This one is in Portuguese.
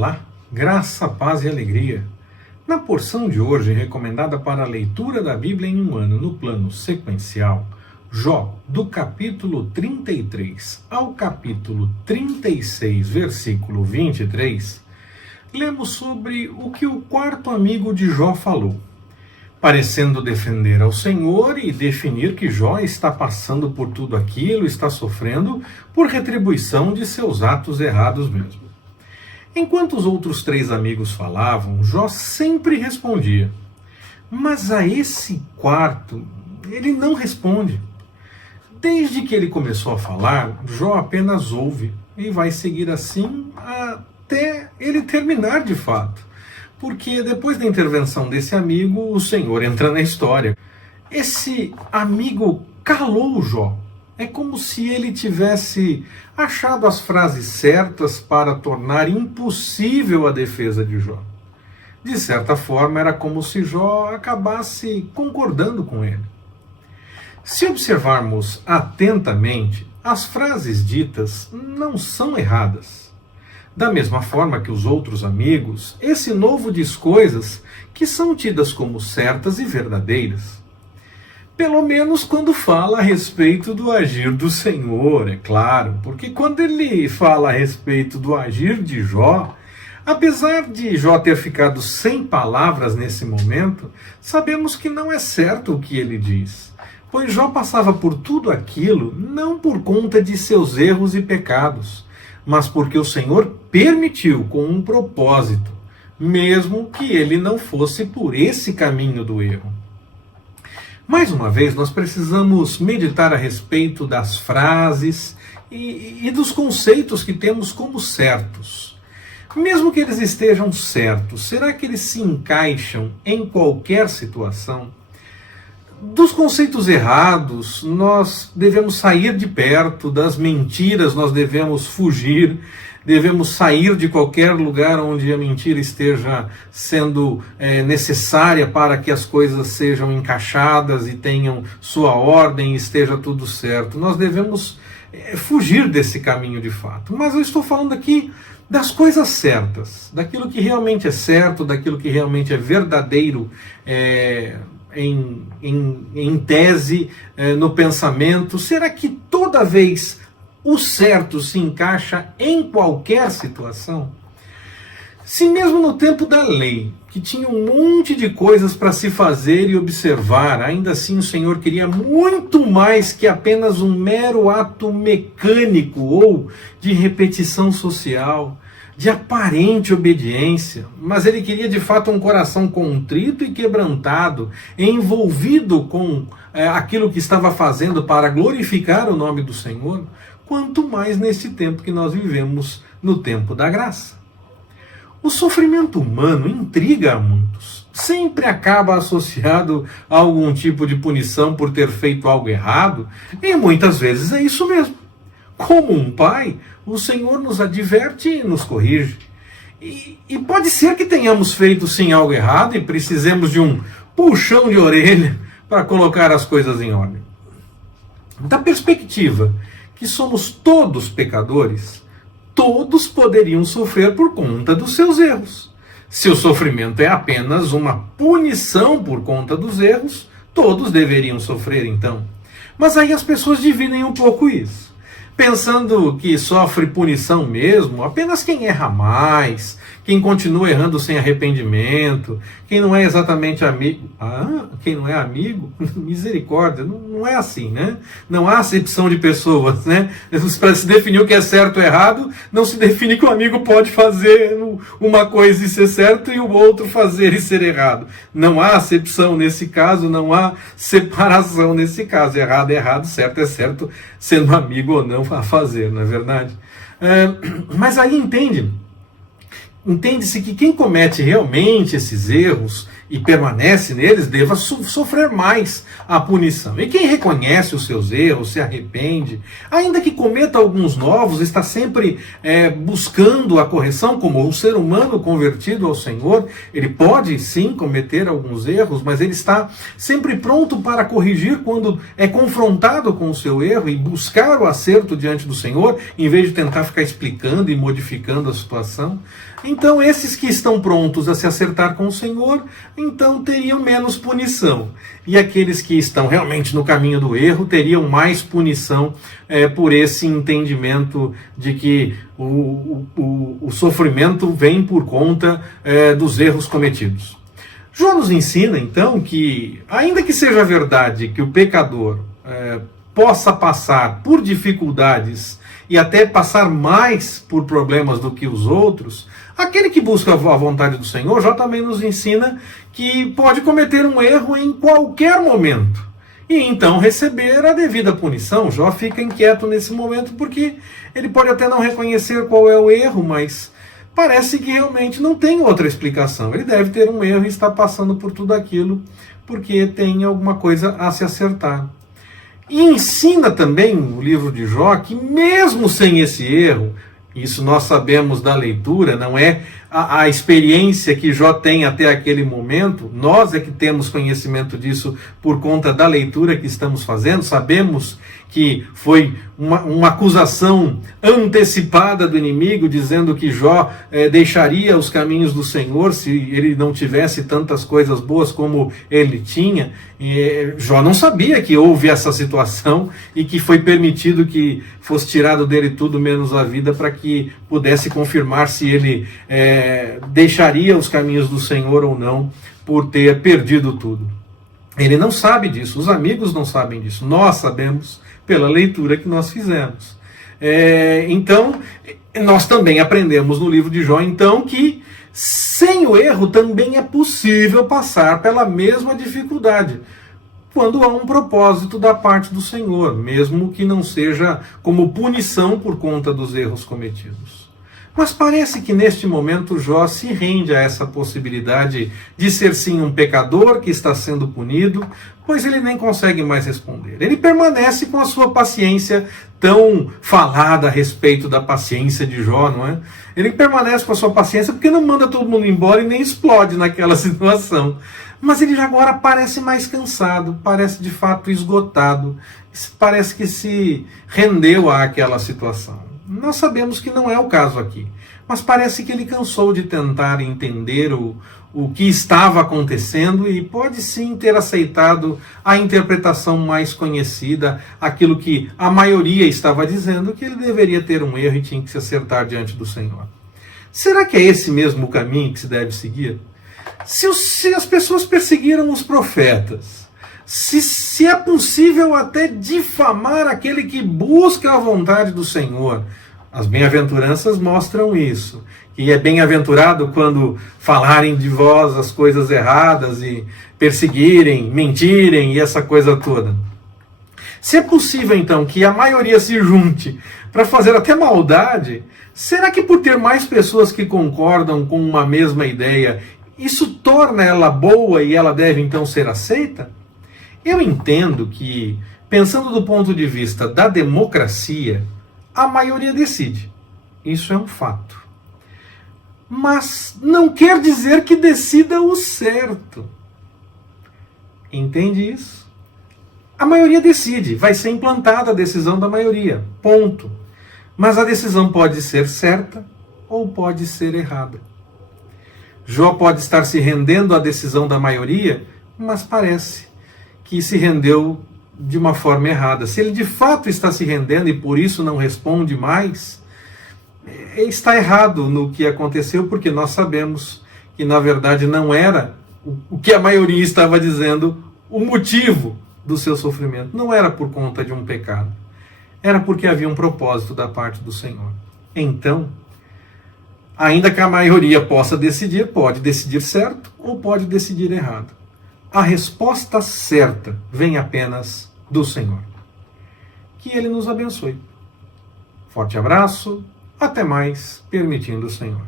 Olá, graça, paz e alegria. Na porção de hoje, recomendada para a leitura da Bíblia em um ano no plano sequencial, Jó, do capítulo 33 ao capítulo 36, versículo 23, lemos sobre o que o quarto amigo de Jó falou, parecendo defender ao Senhor e definir que Jó está passando por tudo aquilo, está sofrendo por retribuição de seus atos errados mesmo. Enquanto os outros três amigos falavam, Jó sempre respondia. Mas a esse quarto, ele não responde. Desde que ele começou a falar, Jó apenas ouve e vai seguir assim até ele terminar de fato. Porque depois da intervenção desse amigo, o Senhor entra na história. Esse amigo calou Jó. É como se ele tivesse achado as frases certas para tornar impossível a defesa de Jó. De certa forma, era como se Jó acabasse concordando com ele. Se observarmos atentamente, as frases ditas não são erradas. Da mesma forma que os outros amigos, esse novo diz coisas que são tidas como certas e verdadeiras. Pelo menos quando fala a respeito do agir do Senhor, é claro, porque quando ele fala a respeito do agir de Jó, apesar de Jó ter ficado sem palavras nesse momento, sabemos que não é certo o que ele diz, pois Jó passava por tudo aquilo não por conta de seus erros e pecados, mas porque o Senhor permitiu com um propósito, mesmo que ele não fosse por esse caminho do erro. Mais uma vez, nós precisamos meditar a respeito das frases e dos conceitos que temos como certos. Mesmo que eles estejam certos, será que eles se encaixam em qualquer situação? Dos conceitos errados, nós devemos sair de perto, das mentiras nós devemos fugir, devemos sair de qualquer lugar onde a mentira esteja sendo necessária para que as coisas sejam encaixadas e tenham sua ordem e esteja tudo certo. Nós devemos fugir desse caminho de fato. Mas eu estou falando aqui das coisas certas, daquilo que realmente é certo, daquilo que realmente é verdadeiro em tese, no pensamento. Será que toda vez o certo se encaixa em qualquer situação? Se mesmo no tempo da lei, que tinha um monte de coisas para se fazer e observar, ainda assim o Senhor queria muito mais que apenas um mero ato mecânico ou de repetição social, de aparente obediência, mas ele queria de fato um coração contrito e quebrantado, envolvido com aquilo que estava fazendo para glorificar o nome do Senhor, quanto mais nesse tempo que nós vivemos, no tempo da graça. O sofrimento humano intriga a muitos. Sempre acaba associado a algum tipo de punição por ter feito algo errado, e muitas vezes é isso mesmo. Como um pai, o Senhor nos adverte e nos corrige. E pode ser que tenhamos feito sim algo errado e precisemos de um puxão de orelha para colocar as coisas em ordem. Da perspectiva que somos todos pecadores, todos poderiam sofrer por conta dos seus erros. Se o sofrimento é apenas uma punição por conta dos erros, todos deveriam sofrer então. Mas aí as pessoas dividem um pouco isso, pensando que sofre punição mesmo apenas quem erra mais, quem continua errando sem arrependimento, quem não é exatamente amigo. Quem não é amigo? Misericórdia, não é assim, né? Não há acepção de pessoas, né? Para se definir o que é certo ou errado, não se define que o amigo pode fazer uma coisa e ser certo e o outro fazer e ser errado. Não há acepção nesse caso, não há separação nesse caso. Errado é errado, certo é certo, sendo amigo ou não a fazer, não é verdade? Mas aí entende-se que quem comete realmente esses erros, e permanece neles, deva sofrer mais a punição. E quem reconhece os seus erros, se arrepende, ainda que cometa alguns novos, está sempre buscando a correção, como um ser humano convertido ao Senhor. Ele pode sim cometer alguns erros, mas ele está sempre pronto para corrigir quando é confrontado com o seu erro e buscar o acerto diante do Senhor, em vez de tentar ficar explicando e modificando a situação. Então, esses que estão prontos a se acertar com o Senhor, então teriam menos punição. E aqueles que estão realmente no caminho do erro teriam mais punição por esse entendimento de que o sofrimento vem por conta dos erros cometidos. Jó nos ensina, então, que, ainda que seja verdade que o pecador possa passar por dificuldades e até passar mais por problemas do que os outros, aquele que busca a vontade do Senhor, Jó também nos ensina que pode cometer um erro em qualquer momento e então receber a devida punição. Jó fica inquieto nesse momento porque ele pode até não reconhecer qual é o erro, mas parece que realmente não tem outra explicação. Ele deve ter um erro e está passando por tudo aquilo porque tem alguma coisa a se acertar. E ensina também o livro de Jó que mesmo sem esse erro, isso nós sabemos da leitura, não é a experiência que Jó tem até aquele momento, nós é que temos conhecimento disso por conta da leitura que estamos fazendo, sabemos que foi uma acusação antecipada do inimigo, dizendo que Jó deixaria os caminhos do Senhor se ele não tivesse tantas coisas boas como ele tinha. Jó não sabia que houve essa situação e que foi permitido que fosse tirado dele tudo menos a vida para que pudesse confirmar se ele deixaria os caminhos do Senhor ou não por ter perdido tudo. Ele não sabe disso, os amigos não sabem disso, nós sabemos pela leitura que nós fizemos. Então, nós também aprendemos no livro de Jó, então, que sem o erro também é possível passar pela mesma dificuldade, quando há um propósito da parte do Senhor, mesmo que não seja como punição por conta dos erros cometidos. Mas parece que neste momento Jó se rende a essa possibilidade de ser sim um pecador que está sendo punido, pois ele nem consegue mais responder. Ele permanece com a sua paciência tão falada a respeito da paciência de Jó, não é? Ele permanece com a sua paciência porque não manda todo mundo embora e nem explode naquela situação. Mas ele já agora parece mais cansado, parece de fato esgotado, parece que se rendeu àquela situação. Nós sabemos que não é o caso aqui, mas parece que ele cansou de tentar entender o que estava acontecendo e pode sim ter aceitado a interpretação mais conhecida, aquilo que a maioria estava dizendo, que ele deveria ter um erro e tinha que se acertar diante do Senhor. Será que é esse mesmo o caminho que se deve seguir? Se as pessoas perseguiram os profetas, se é possível até difamar aquele que busca a vontade do Senhor, as bem-aventuranças mostram isso, que é bem-aventurado quando falarem de vós as coisas erradas e perseguirem, mentirem e essa coisa toda. Se é possível então que a maioria se junte para fazer até maldade, será que por ter mais pessoas que concordam com uma mesma ideia, isso torna ela boa e ela deve então ser aceita? Eu entendo que, pensando do ponto de vista da democracia, a maioria decide. Isso é um fato. Mas não quer dizer que decida o certo. Entende isso? A maioria decide, vai ser implantada a decisão da maioria. Ponto. Mas a decisão pode ser certa ou pode ser errada. Jó pode estar se rendendo à decisão da maioria, mas parece que se rendeu de uma forma errada. Se ele de fato está se rendendo e por isso não responde mais, está errado no que aconteceu, porque nós sabemos que na verdade não era o que a maioria estava dizendo o motivo do seu sofrimento. Não era por conta de um pecado. Era porque havia um propósito da parte do Senhor. Então, ainda que a maioria possa decidir, pode decidir certo ou pode decidir errado. A resposta certa vem apenas do Senhor. Que Ele nos abençoe. Forte abraço, até mais, permitindo o Senhor.